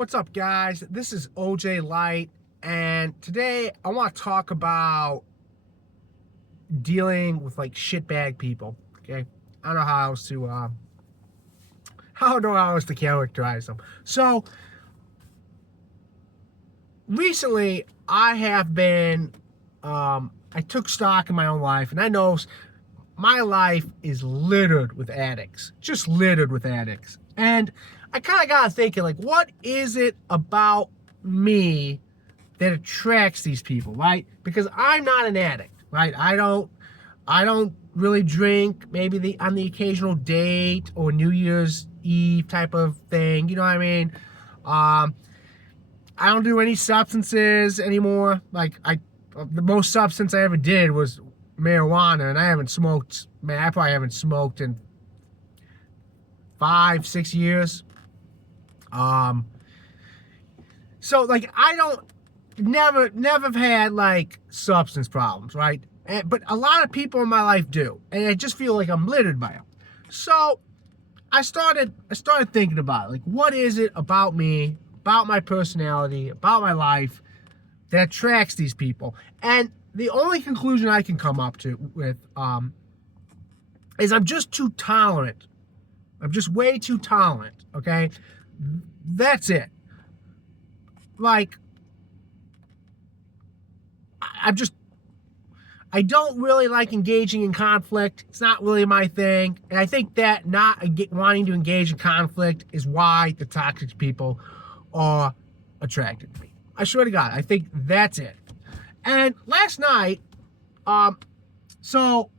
What's up, guys? This is OJ Light, and today I want to talk about dealing with like shitbag people. Okay, I don't know how else to I don't know how else to characterize them. So recently, I have been I took stock in my own life, and I know my life is littered with addicts, just littered with addicts, and I kind of got thinking, like, what is it about me that attracts these people, right? Because I'm not an addict, right? I don't really drink. Maybe on the occasional date or New Year's Eve type of thing. You know what I mean? Um, I don't do any substances anymore. The most substance I ever did was marijuana, and I haven't smoked. Man, I probably haven't smoked in 5, 6 years. Um, so like I don't never have had like substance problems, right? But a lot of people in my life do, and I just feel like I'm littered by them. So I started thinking about it, like, what is it about me, about my personality, about my life that attracts these people? And the only conclusion I can come up to with is I'm just too tolerant. I'm just way too tolerant. Okay, that's it. Like, I'm just, I don't really like engaging in conflict. It's not really my thing. And I think that not wanting to engage in conflict is why the toxic people are attracted to me. I swear to God, I think that's it. And last night, so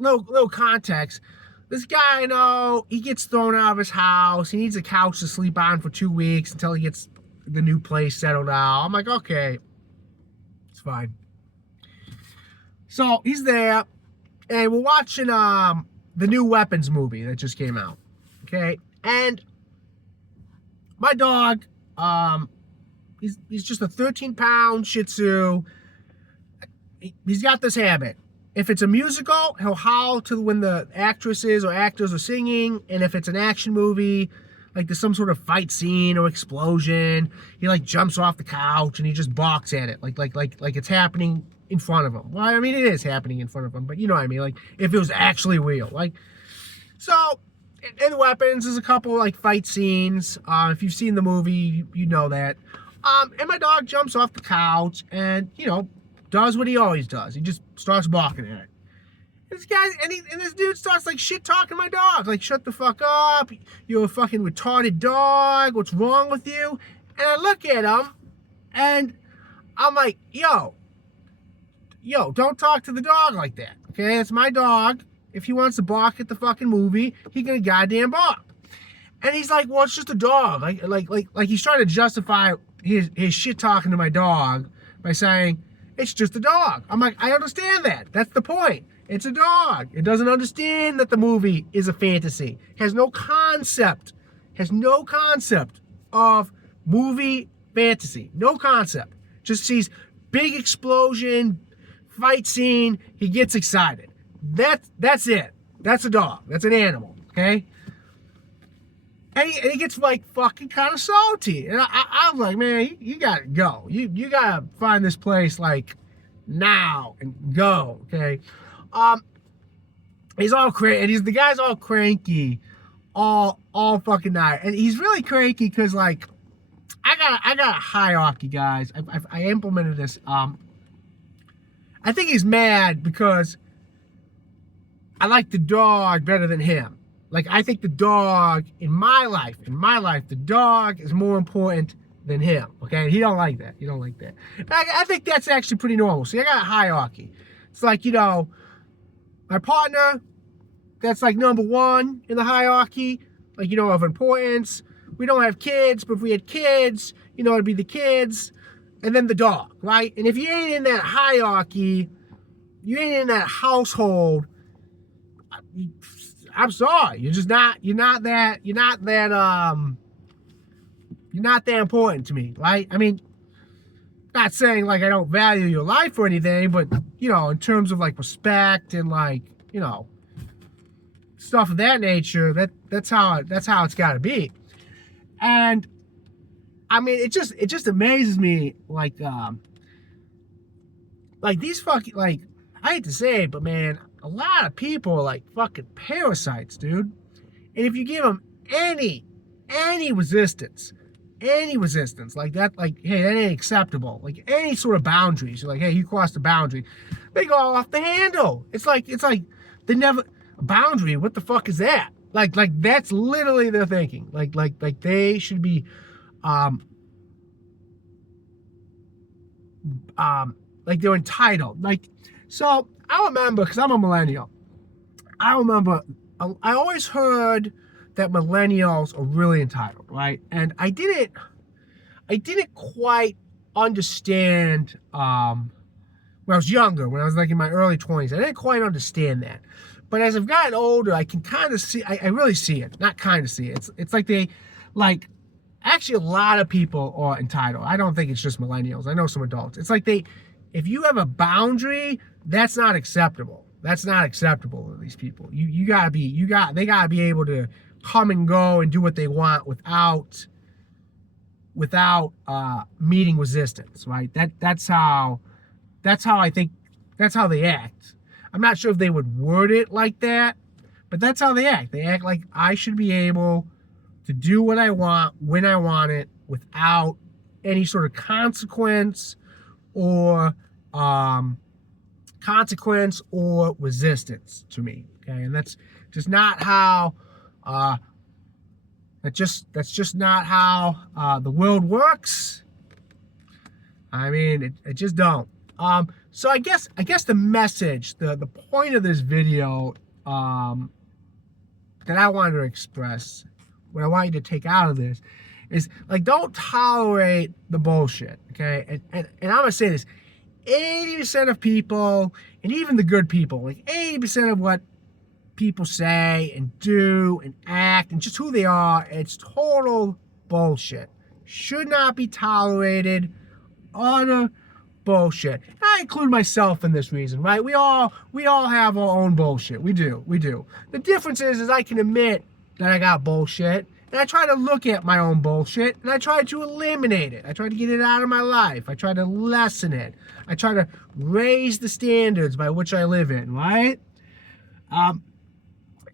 little context. This guy, I know, he gets thrown out of his house. He needs a couch to sleep on for 2 weeks until he gets the new place settled out. I'm like, okay, it's fine. So he's there, and we're watching the new Weapons movie that just came out. Okay, and my dog, he's just a 13-pound Shih Tzu. He's got this habit. If it's a musical, he'll howl to when the actresses or actors are singing, and if it's an action movie, like there's some sort of fight scene or explosion, he like jumps off the couch and he just barks at it, like it's happening in front of him. Well, I mean, it is happening in front of him, but you know what I mean. Like if it was actually real, like so. In Weapons, there's a couple like fight scenes. If you've seen the movie, you know that. And my dog jumps off the couch and does what he always does. He just starts barking at it. And this dude starts like shit talking my dog. Like, shut the fuck up. You're a fucking retarded dog. What's wrong with you? And I look at him and I'm like, yo, don't talk to the dog like that. Okay, it's my dog. If he wants to bark at the fucking movie, he can goddamn bark. And he's like, well, it's just a dog. Like he's trying to justify his shit talking to my dog by saying, it's just a dog. I'm like, I understand that. That's the point. It's a dog. It doesn't understand that the movie is a fantasy. Has no concept of movie fantasy. No concept. Just sees big explosion, fight scene. He gets excited. That's it. That's a dog. That's an animal. Okay? And he gets like fucking kind of salty. And I was like, man, you gotta go. You gotta find this place like now and go. Okay. He's all crazy, and the guy's all cranky all fucking night. And he's really cranky because like I got a hierarchy, guys. I implemented this. I think he's mad because I like the dog better than him. Like, I think the dog in my life, the dog is more important than him. Okay, and he don't like that. I think that's actually pretty normal. See, I got a hierarchy. It's like, my partner, that's like number one in the hierarchy, like, of importance. We don't have kids, but if we had kids, it'd be the kids, and then the dog, right? And if you ain't in that hierarchy, you ain't in that household, I'm sorry, you're not that important to me, right? I mean, not saying like I don't value your life or anything, but in terms of like respect and like, stuff of that nature, that's how it's gotta be. And I mean, it just amazes me, like these fucking, like, I hate to say it, but man, a lot of people are like fucking parasites, dude. And if you give them any resistance, like that, like, hey, that ain't acceptable, like any sort of boundaries, you're like, hey, you crossed the boundary, they go off the handle. It's like they never, a boundary, what the fuck is that? Like that's literally their thinking. Like they should be, um, like they're entitled. Like, so I remember, because I'm a millennial, I remember I always heard that millennials are really entitled, right? And I didn't quite understand, when I was younger, when I was like in my early 20s, I didn't quite understand that. But as I've gotten older, I can kind of see, I really see it, not kind of see it. It's like they, like, actually a lot of people are entitled. I don't think it's just millennials. I know some adults. It's like if you have a boundary, that's not acceptable. That's not acceptable to these people. They gotta be able to come and go and do what they want without meeting resistance, right? That's how I think, that's how they act. I'm not sure if they would word it like that, but that's how they act. They act like I should be able to do what I want when I want it without any sort of consequence or resistance to me. Okay, and that's just not how that's just not how the world works. I mean, it just don't. So I guess the message, the point of this video, that I wanted to express, what I want you to take out of this, is like, don't tolerate the bullshit, okay? And I'm gonna say this: 80% of people, and even the good people, like 80% of what people say and do and act and just who they are, it's total bullshit. Should not be tolerated. Utter bullshit. I include myself in this reason, right? We all have our own bullshit. We do. The difference is I can admit that I got bullshit, and I try to look at my own bullshit, and I try to eliminate it. I try to get it out of my life. I try to lessen it. I try to raise the standards by which I live in, right?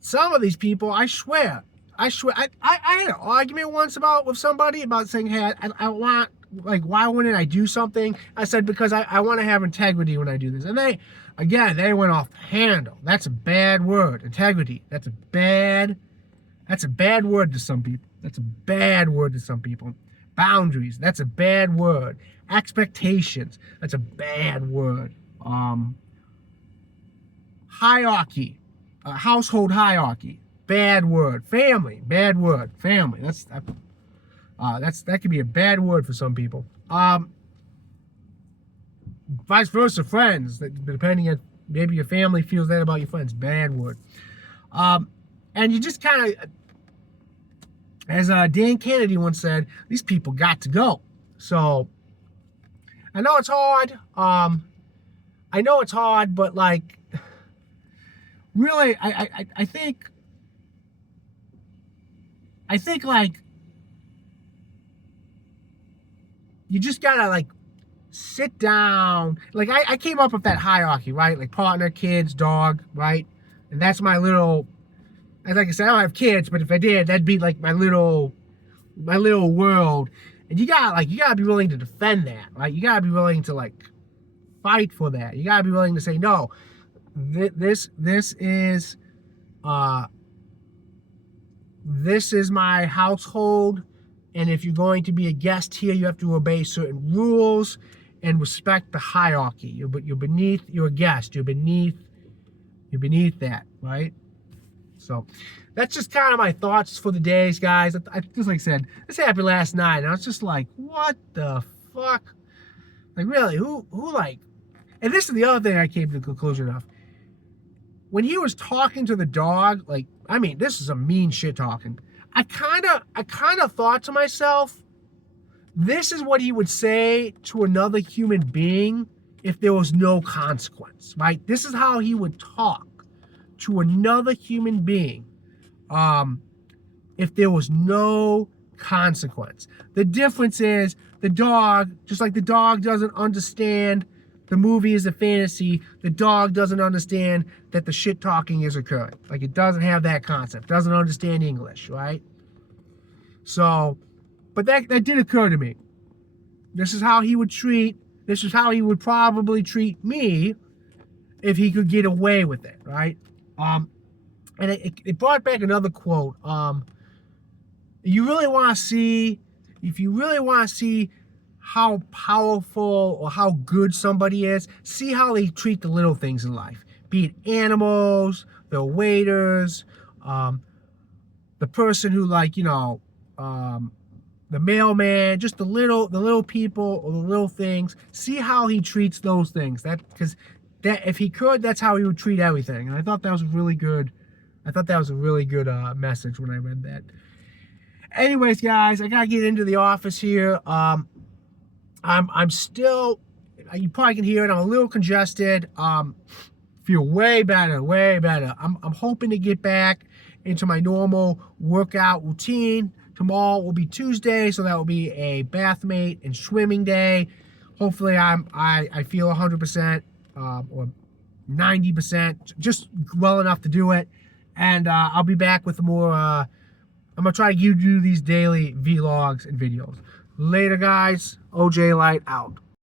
Some of these people, I swear, I had an argument once with somebody about saying, hey, I want, like, why wouldn't I do something? I said, because I want to have integrity when I do this. And they went off the handle. That's a bad word. Integrity. That's a bad word to some people. That's a bad word to some people. Boundaries. That's a bad word. Expectations. That's a bad word. Hierarchy. Household hierarchy. Bad word. Family. Bad word. Family. That could be a bad word for some people. Vice versa, friends. Depending on, maybe your family feels that about your friends. Bad word. And you just kind of, as Dan Kennedy once said, these people got to go. So I know it's hard. But like, really, I think like, you just gotta like sit down. Like, I came up with that hierarchy, right? Like partner, kids, dog, right? And that's my little, like I said, I don't have kids, but if I did, that'd be like my little world. And you gotta be willing to defend that, right? You gotta be willing to like fight for that. You gotta be willing to say, no, this is my household. And if you're going to be a guest here, you have to obey certain rules and respect the hierarchy. You're beneath, you're a guest. You're beneath that, right? So that's just kind of my thoughts for the days, guys. I just, like I said, this happened last night, and I was just like, what the fuck? Like, really, who like, and this is the other thing I came to the conclusion of. When he was talking to the dog, like, I mean, this is some mean shit talking. I kind of thought to myself, this is what he would say to another human being if there was no consequence, right? This is how he would talk to another human being if there was no consequence. The difference is the dog, just like the dog doesn't understand the movie is a fantasy, the dog doesn't understand that the shit talking is occurring. Like, it doesn't have that concept, doesn't understand English, right? So, but that did occur to me. This is how he would probably treat me if he could get away with it, right? And it brought back another quote. If you really want to see how powerful or how good somebody is, see how they treat the little things in life. Be it animals, the waiters, the person who, like, the mailman, just the little people or the little things. See how he treats those things. Because if he could, that's how he would treat everything. And I thought that was really good. I thought that was a really good message when I read that. Anyways, guys, I gotta get into the office here. I'm still, you probably can hear it, I'm a little congested. Feel way better. I'm hoping to get back into my normal workout routine. Tomorrow will be Tuesday, so that will be a bathmate and swimming day. Hopefully I feel 100% or 90%, just well enough to do it. And I'll be back with more, I'm going to try to do these daily vlogs and videos. Later, guys. OJ Light out.